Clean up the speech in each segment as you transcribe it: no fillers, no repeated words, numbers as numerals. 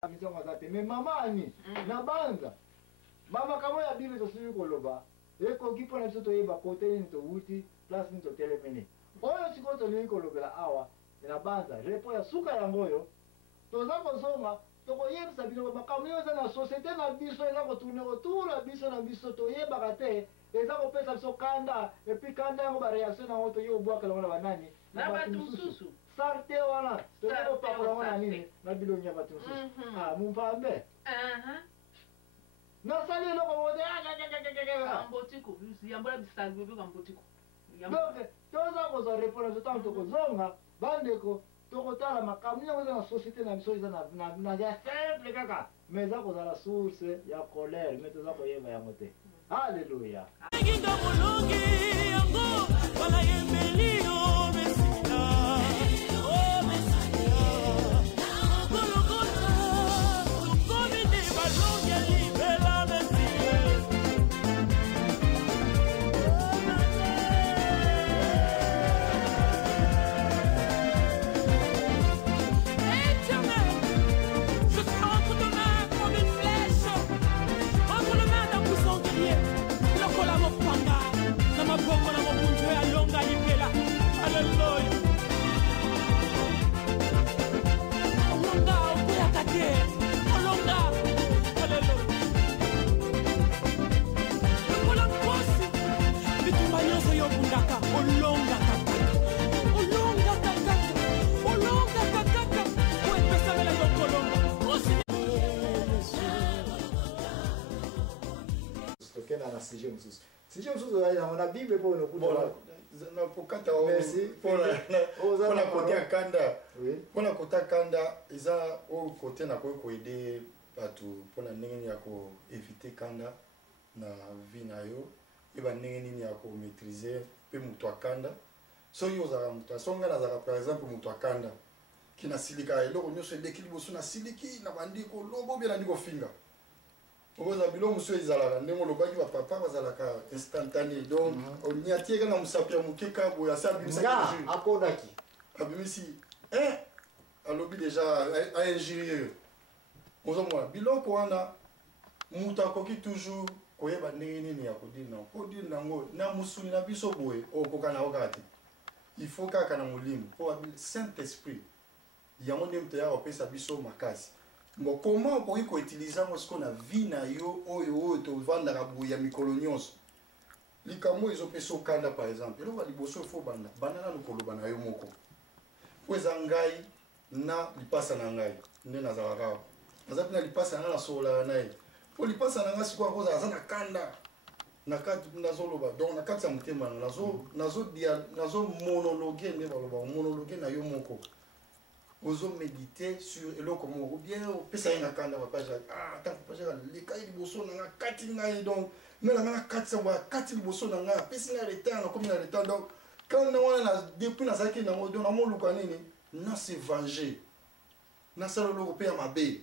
Mais maman ani na banza mama kama ya bibi to sulu koloba eko kipo na biso to yeba kote ni to wuti plus ni to telemene oyo siko to ni kolobela awa na banza repo ya suka ya ngoyo to za kosoma to koyebisa bino makamyo na societe na biso eza ko tourner autour na biso to yeba kate eza ko pesa biso kanda et puis kanda yango ba reaction na ngoto yo bwa kala na banani na batu susu sarte wana to ko pa ko wana nini na bilonya batu susu mumpambe na sali loko mode ambotiko yambola bisago biko ambotiko donc toza ko za répondre tanto ko zonga bandeko to ko tala makamyo yango na société na biso eza na ya simple kaka mais za ko za la source ya colère mais toza ko yeba yango te Alléluia. Si je me souviens, on a Bible pour nous. Merci. Pour la côté à Kanda. Pour la côté à Kanda, ils ont au côté na ko aider partout pour la nini ya ko éviter Kanda na vie na yo. Iba nini ya ko maîtriser pe mutu Kanda. So yo za mutu songa na za par exemple mutu Kanda. Kina silika eloko nyoso dekilibo so na siliki na bandiko lobo bela ndiko finga. Oza bilo muso izalaka ndenge lobaki ba papa bazalaka instantané donc on y atieka na musapia mukeka boya sabimisa ki akodaki abimisi alobi déjà a injurier ozo mwa biloko wana muta koki toujours koyeba ndenge nini ya kodina kodina nango na musuni na biso boye okoka na okati il faut kaka na mulimo po Saint Esprit yango ndemto ya opesa biso makasi. Bon, comment on peut utiliser ce qu'on a vu na yo oyo to vendre la bouya mikolonios. Li kamo ils ont fait au Kanda par exemple. Lo va liboso faut banda. Banana no koloba na yo moko. Kweza ngai na lipasa na ngai. Nde na zawaka. Nazapi na lipasa na sola na ye. Po lipasa na ngasi kwa koza azana Kanda. Na kati nazoloba. Donc na kati ya mutema nazo monologue ne baloba monologue na yo moko. Ozo méditer sur eloko moko bien pesa ina kanda papa tant papa les kai liboso na kati ngai donc na na kati sa wa kati liboso na nga pesa na retard na comme na retard donc quand na wana depuis na saki na ngodo na moluka nini na se venger na sala loko pe mabe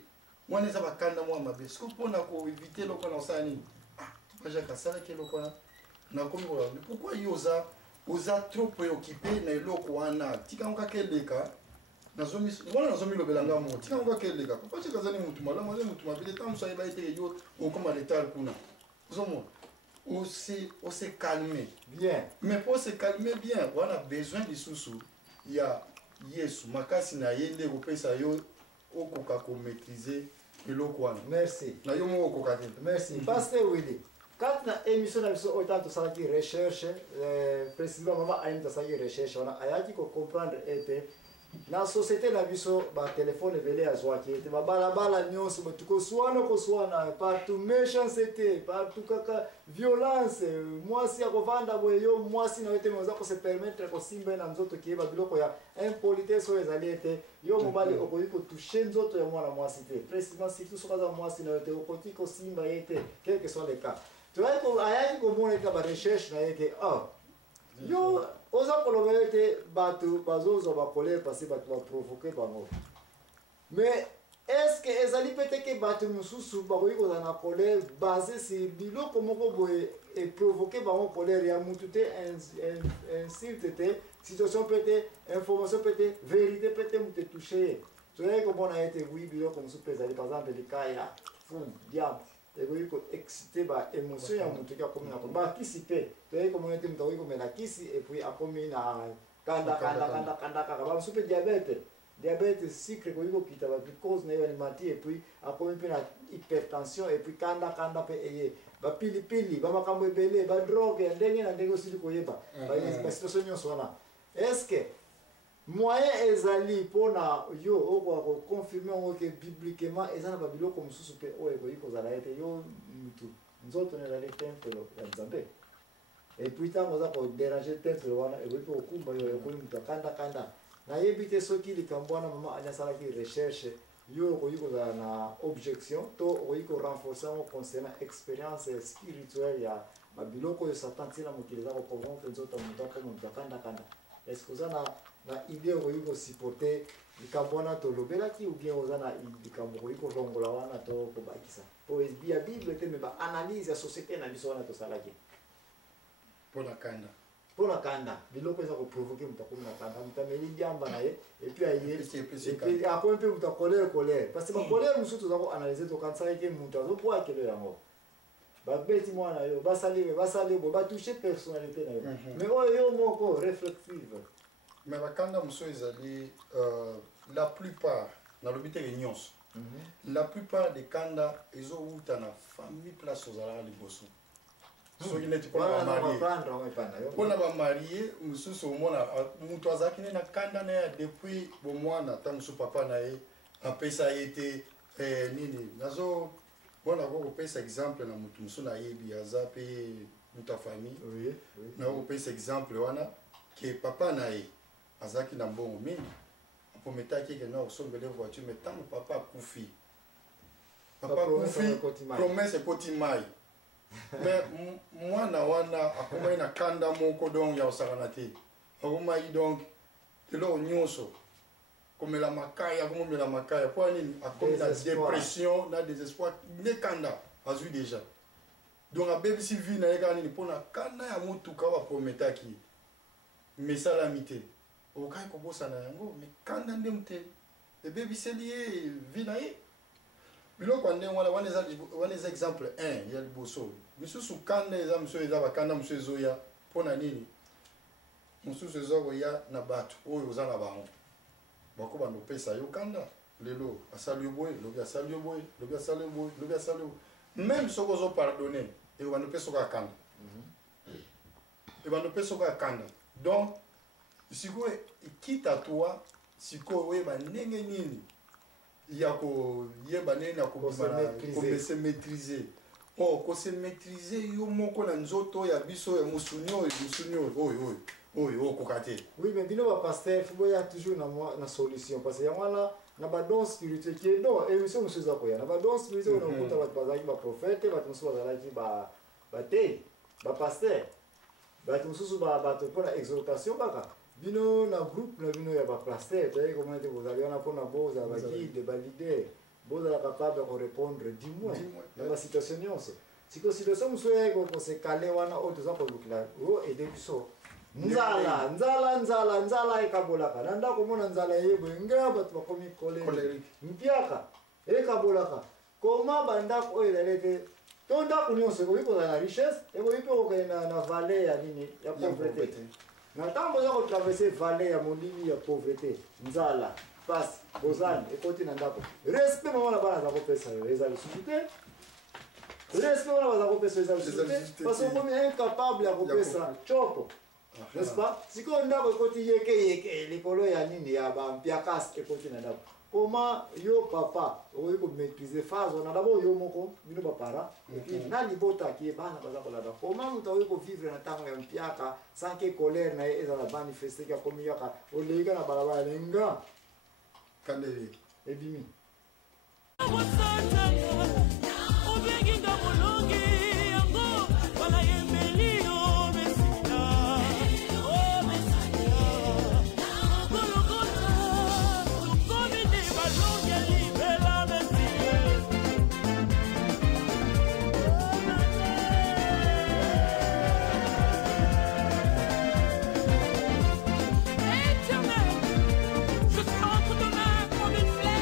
wana za bakanda mo mabe siko pona ko éviter loko na sani papa ka sala ke loko na comme pourquoi yoza oza trop préoccupé na eloko wana tika ngaka leka nazomi wala nazomi lobelanga mo tika ngo keleka papa chikazani mutu malamu ale mutu mabile tamu sa iba ite yo okoma letal kuna zomo on se calmer bien mais pour se calmer bien on a besoin de susu ya Yesu makasi na yende ko pesa yo okoka ko maîtriser eloko wana. Merci na yo mo okoka te. Merci Pasteur Willy. Quand na émission na biso autant to sala ki recherche précisément mama aimta sala ki recherche on a ayaki ko comprendre était na société na biso ba téléphone vele azwaki ete ba balabala nyonso batuko swana partout méchanceté partout kaka violence mwasi ya kovanda boye yo mwasi na wete mwanza ko se permettre ko simba na nzoto kieba biloko ya impolitesse o ezali ete yo mobali okoyi ko toucher nzoto ya mwana mwasi te précisément surtout sokaza mwasi na wete okoti ko simba yete quel que soit le cas tu vas ko ayaki ko mona ka ba recherche na yeke yo oza kolobela te bato bazozo ba colère parce que bato ba provoquer bango mais est-ce que ezali pete ke bato mususu bakoyi koza na colère basé sur biloko moko boye et provoquer bango colère ya mutu te insulte te situation pete information pete vérité pete mutu touché toyei komona ete oui biloko mosusu mpe ezali par exemple likaya fumu diable ekoki koexcite baémotion ya moto eki akomi na bakisi mpe toyei komona ete moto akoki komela kisi epuis akomi na kanda kaka bamosusu mpe diabete sucre ekoki kokita baglucose na ye alimenti epuis akomi mpe na hypertension epuis kanda mpe eye bapilipili bamakambo ebele badroge ya ndenge na ndenge osili koyeba basituation nyonso wana estce moyen ezali mpona yo okoka koconfirme yango ke bibliquement eza na babiloko mosusu mpe oyo ekoki kozala ete yo mutu nzoto na ezali tempelo ya nzambe epuis ntango oza koderange tempelo wana ekoki mpe kokumba yo ekoki mutu akanda nayebi te soki likambo wana mama ani asalaki recherche yo okoki kozala na objection to okoki korenforce yango concernant expérience spirituelle ya babiloko oyo satan ntina mokili eza koconvaincre nzoto ya moto akoma moto akanda est-ce que oza na idée okoki kosipote likambo wana tolobelaki ou bien oza na likambo okoki kolongola wana to kobakisa po ya bible te me baanalyse ya société na biso wana tosalaki mpona kanda biloko eza koprovoke moto akomi na kanda moto ameli diamba na ye epuis akomi mpe moto akolere parce que bakolere mosusu toza koanalyse tokanisaki ke moto azobwakelo yango babeti mwana yo basali boye batouche personnalité na yo mais oyo yo moko réflexive mais bakanda mosusu ezali la plupart nalobi teke nyonso la plupart des kanda ezowuta na famille place ozalaka liboso soki neti mpona bamarie mosusu omona moto azalaki ne na kanda na ye depuis bomwana ta mosusu papa na ye apesa ye te nini nazo mpona kokopesa exemple na motu mosusu nayebi aza mpe moto ya famille nakokopesa exemple wana ke papa na ye azalaki na mbongo mingi apometaki eke na kosombele voiture mais ntango papa akufi promese ekoti mai mais mwana wana akomai na kanda moko donc ya kosakana te akomai donc eloko nyonso komela makaya akomomela makaya mpo nini akomi na dépression na désespoir nde kanda azwi déjà donc abebisi vie na ye kaka nini mpona kanda ya motuka oyo aprometaki mesalami te okaki kobosana yango me kanda ndemu te ebebiseli ye vie na ye biloko ya ndenge wana eza exemple 1 ya liboso misusu kanda eza mosusu eza bakanda mosusu ezoya mpona nini mosusu eza koya na bato oyo oza na bango bako bando pesa yo kanda lelo asali yo boye lobi asali yo boye lobi asali yo boye lobi asali yo même soko ozo pardonner eko bando pesa ko akanda ebando pesa ko akanda donc sikoyo quitte à toi sikoyo oyeba ndenge nini ya koyeba ndenge ya kobisa maîtriser kose maîtriser yo moko na nzoto ya biso ya musuni oyo okoka te. Oui, mais bino ba pasteur faut ya toujours na solution parce que ya wana na ba don spirituel qui non émission monsieur za koya na ba don spirituel on kuta ba bazaki ba prophète ba musu bazalaki ba te ba pasteur ba musu ba to pona exhortation kaka bino na groupe na bino ya ba pasteur te comment te vous allez on a pona boza ba guide ba leader boza la capable de répondre du moins dans la situation nyonso siko situation musu eko ko se kale wana o toza ko lukila o aider biso nzala ekabolaka na ndako mona nzala yebo nga bato bakomi colérique mpiaka ekabolaka koma bandako oyo ezali te to ndako nyonso ekoki kozala na richesse ekoki mpe kokende na vallée ya nini ya pauvreté na ntango oza kotraverse vallée ya molili ya pauvreté nzala pasi bozani ekoti na ndako respect mama na bana aza kopesa yo eza lisusu te respect wana baza kopesa eza lisusu te parce okomi incapable ya kopesa chopo n'est-ce pas sikoyo ndako ekoti yeke likolo ya nini ya bampiakasi ekoti na ndako koma yo papa okoki komaîtrise phase wana d'abord yo moko bino bapara epuis na libota ki bana baza kolanda koma moto akoki kovivre na ntango ya mpiaka sans ke colère na ye eza na manifeste ki akomi kaka oleika na balabala lenga kandeli ebimi Éternel, je centre ton âme comme une flèche.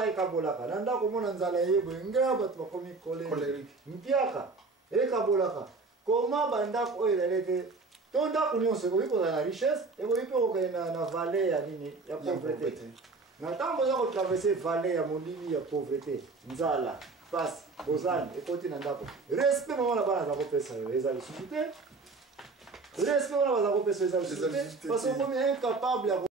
nzala ekabolaka na ndako mona nzala yebo nga bato bakomi colérique mpiaka ekabolaka koma bandako oyo ezali te to ndako nyonso ekoki kozala na richesse ekoki mpe kokende na vallée ya nini ya pauvreté na ntango oza kotraverse vallée ya molili ya pauvreté nzala pasi bozani ekoti na ndako respect mama na bana aza kopesa yo eza lisusu te respect wana baza kopesa eza lisusu te parce que okomi incapable